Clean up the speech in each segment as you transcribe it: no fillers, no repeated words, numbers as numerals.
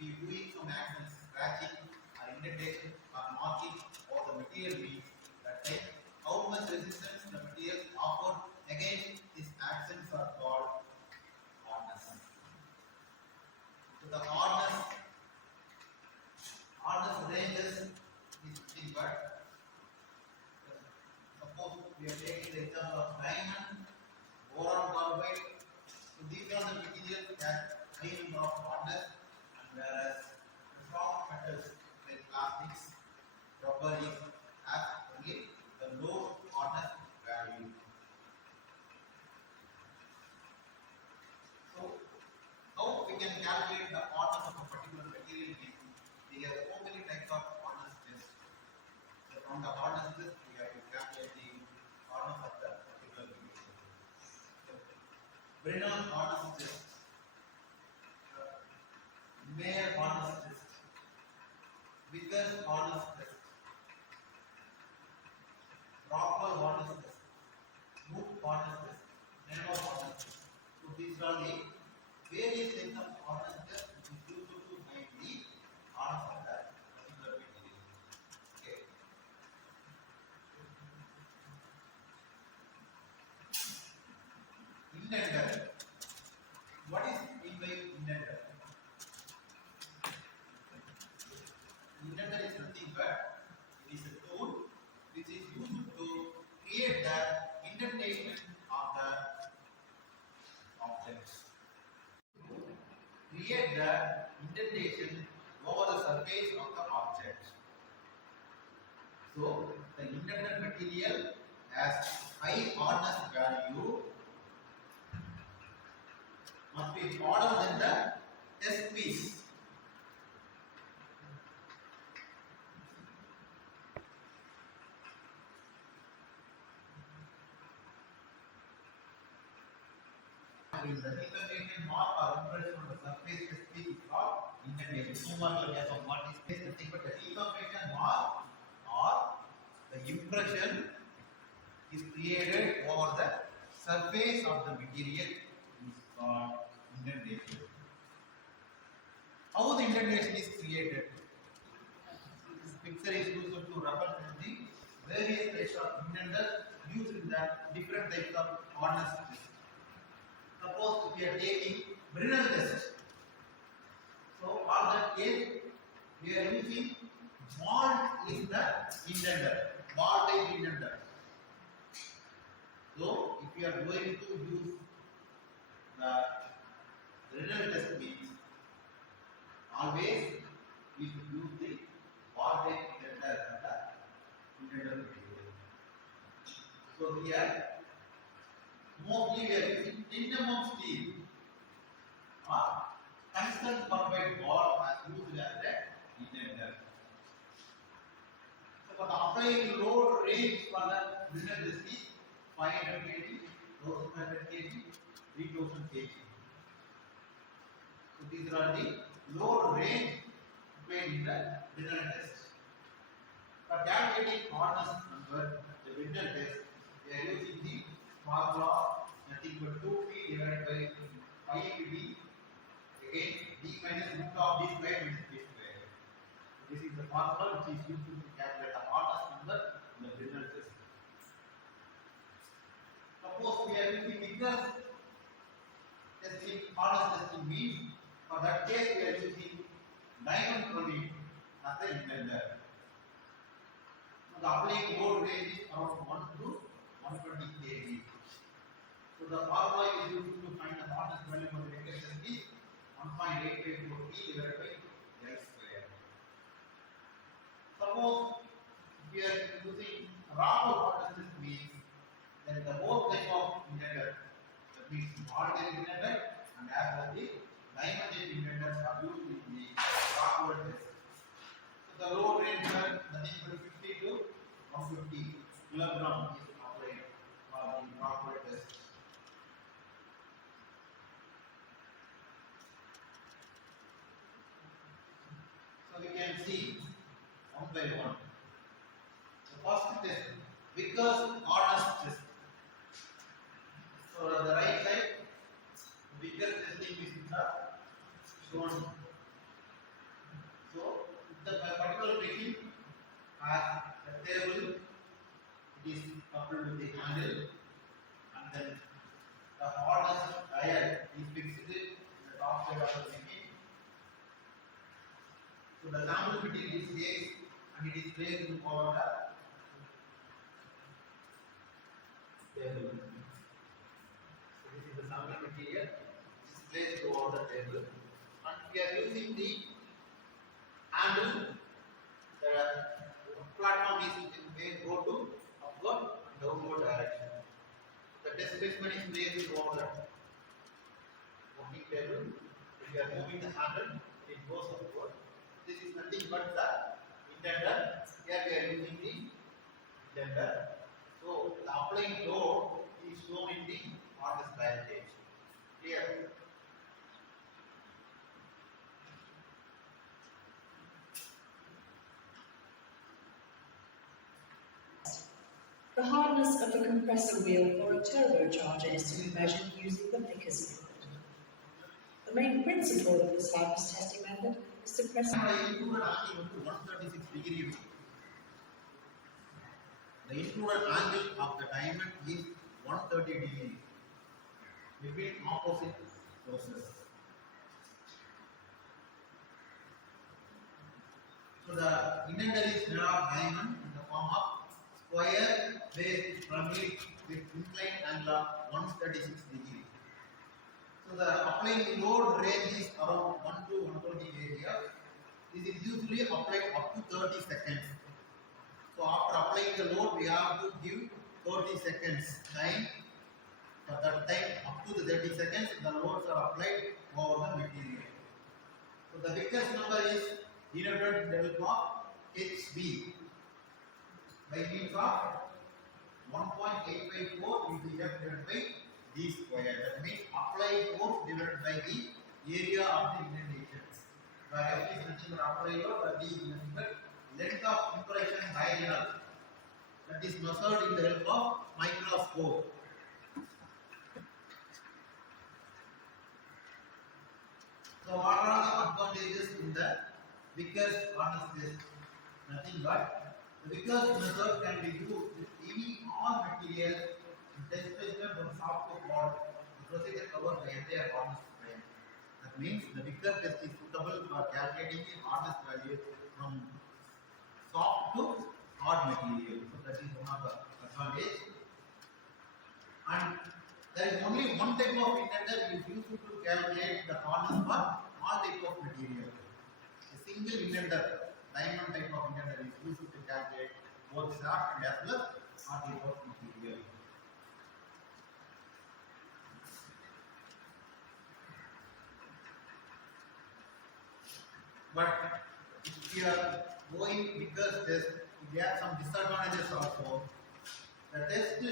be doing some actions, scratching or indentation or marking or the material means that type how much resistance the material offered against these actions are called hardness. So the hardness ranges is nothing but suppose we are taking the example of diamond, boron carbide. So these are the materials that high number of hardness, and whereas the soft metals like plastics, rubber is have only the low hardness value. So how we can calculate the hardness of a particular material is there are so many types of hardness tests. So from the hardness test we have to calculate the hardness of the particular material. So Brennan hardness test, Mayer hardness test, Vickers hardness test, Rockwell hardness test, Moog hardness test, Nemo hardness test. So these are the various types of hardness tests which is useful to find the hardness of that particular material. Okay. Indenter. What is mean by indenter? Indenter is nothing but it is a tool which is used to create the indentation of the objects. Create the indentation over the surface of the object. So the indenter material has high hardness value must be harder than the test piece. Is the deformation mark or impression on the surface test piece is called indentation. 2 marks will get on what is nothing but the deformation mark or the impression is created over the surface of the material is called indentation. How the indentation is created? This picture is used to represent the various types of indenters used in the different types of hardness tests. Suppose if we are taking Brennan test. So for that case, we are using ball is the indenter, ball type indenter. So if we are going to use the Brennan test means always we should use the ball type indenter as the indenter material. So here mostly we are using tandem steel or tungsten carbide ball as used as the indenter. So for the applying load range for the Brennan test is 500 kg, 1500 kg, 3000 kg. So these are the load range applied in the Brennan test. For calculating hardness number, the Brennan test, we are using the formula nothing but 2p divided by 5d. Again, d minus root of d square minus d square. So this is the formula which is used to calculate the hardness number in the Brennan test. Suppose we are using Vickers testing, hardness testing means for that case we are using diamond chloride as the indenter. So the applying load range is around 1 to 120 kg. So the formula is used to find the hardness value for the Vickers test is 1.854 P divided by L square. Suppose we are using Rockwell hardness test means then the both type of indenter, that means ball type indenter and as well the diamond type indenters are used in the Rockwell test. So the load range is nothing but 50 to 150 kilogram is applied for the Rockwell test. So we can see one by one. The first test, Vickers hardness test. So on the right side, Vickers testing machines are shown has a table, it is coupled with the handle, and then the hardness dial is fixed in the top side of the machine. So the sample material is placed and it is placed over the table. So this is the sample material which is placed over the table, and we are using the handle. The platform is may go to upward and downward direction. The test specimen is placed over the working table. If we are moving the handle, it goes upward. This is nothing but the indenter. Here we are using the indenter. So the applying load is shown in the hardness dial gauge. Clear? The hardness of the compressor wheel or a turbocharger is to be measured using the Vickers method. The main principle of this hardness testing method is to press. I included angle to 136 degree. The included angle of the diamond is 130 degree between opposite forces. So the indenter is made of diamond in the form of square base pyramid with inclined angle of 136 degree. So the applying load range is around 1 to 120 area. This is usually applied up to 30 seconds. So after applying the load, we have to give 30 seconds time. For that time, up to the 30 seconds, the loads are applied over the material. So the Vickers number is denoted level of HB by means of 1.854 into F divided by D square. That means applied force divided by the area of the indentation. Where F is nothing but applied load, where D is nothing but length of impression diagonal. That is measured in the help of microscope. So what are the advantages in the Vickers hardness test? Nothing but the Vickers method can be used with any all material in test specimen from soft to hard. The procedure covers the entire hardness frame. That means the Vickers test is suitable for calculating the hardness value from soft to hard material. So that is one of the advantage. And there is only one type of indenter is used to calculate the hardness for all type of material. A single indenter, diamond type of indenter is used to calculate both shaft and as well as all type of material. But if you are going Vickers test, we have some disadvantages also. The test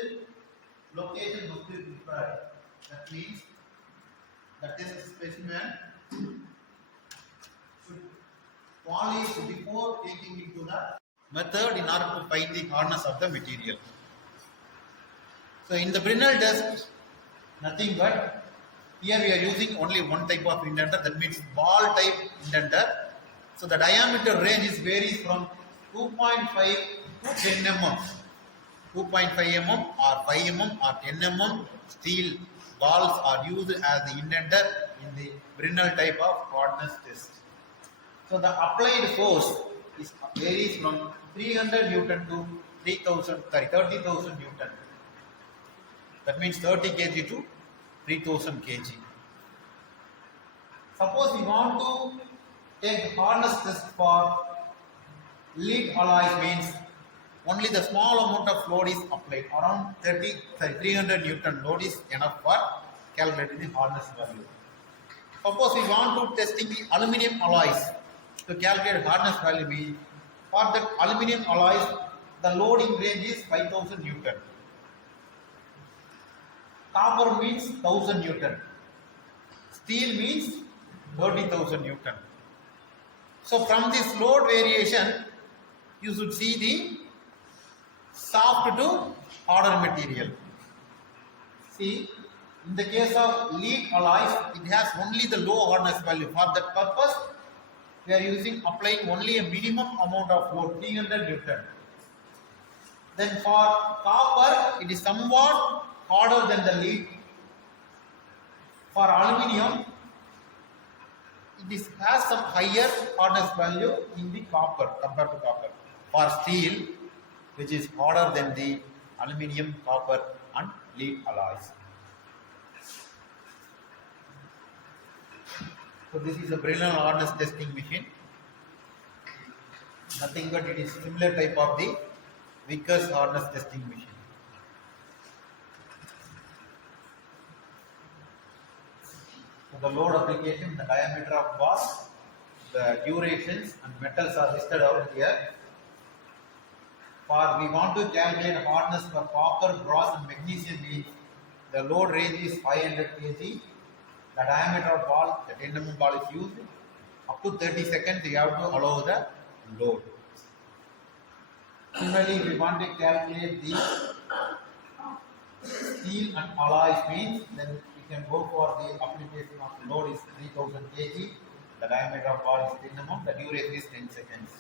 location must be prepared. That means the test specimen should polish before taking into the method in order to find the hardness of the material. So in the Brinell test, nothing but here we are using only one type of indenter, that means ball type indenter. So the diameter range is varies from 2.5 to 10 mm. 2.5 mm or 5 mm or 10 mm steel balls are used as the indenter in the Brinell type of hardness test. So the applied force is varies from 300 Newton to 30,000 Newton. That means 30 kg to 3000 kg. Suppose we want to take hardness test for lead alloys, means only the small amount of load is applied. Around 300 Newton load is enough for calculating the hardness value. Suppose we want to testing the aluminium alloys to calculate hardness value. For that aluminium alloys, the loading range is 5000 Newton. Copper means 1000 Newton. Steel means 30,000 Newton. So from this load variation, you should see the soft to harder material. See, in the case of lead alloys, it has only the low hardness value. For that purpose, we are applying only a minimum amount of load, 300 Newton. Then for copper, it is somewhat harder than the lead. For aluminium, has some higher hardness value in the copper compared to copper. For steel, which is harder than the aluminium, copper, and lead alloys. So this is a Brillouin hardness testing machine. Nothing but it is similar type of the Vickers hardness testing machine. So the load application, the diameter of bar, the durations and metals are listed out here. For we want to calculate hardness for copper, bronze and magnesium leads, the load range is 500 kg. The diameter of ball, the 10 mm ball is used. Up to 30 seconds you have to allow the load. Similarly, we want to calculate the steel and alloys means, then we can go for the application of load is 3000 kg. The diameter of ball is 10 mm. The duration is 10 seconds.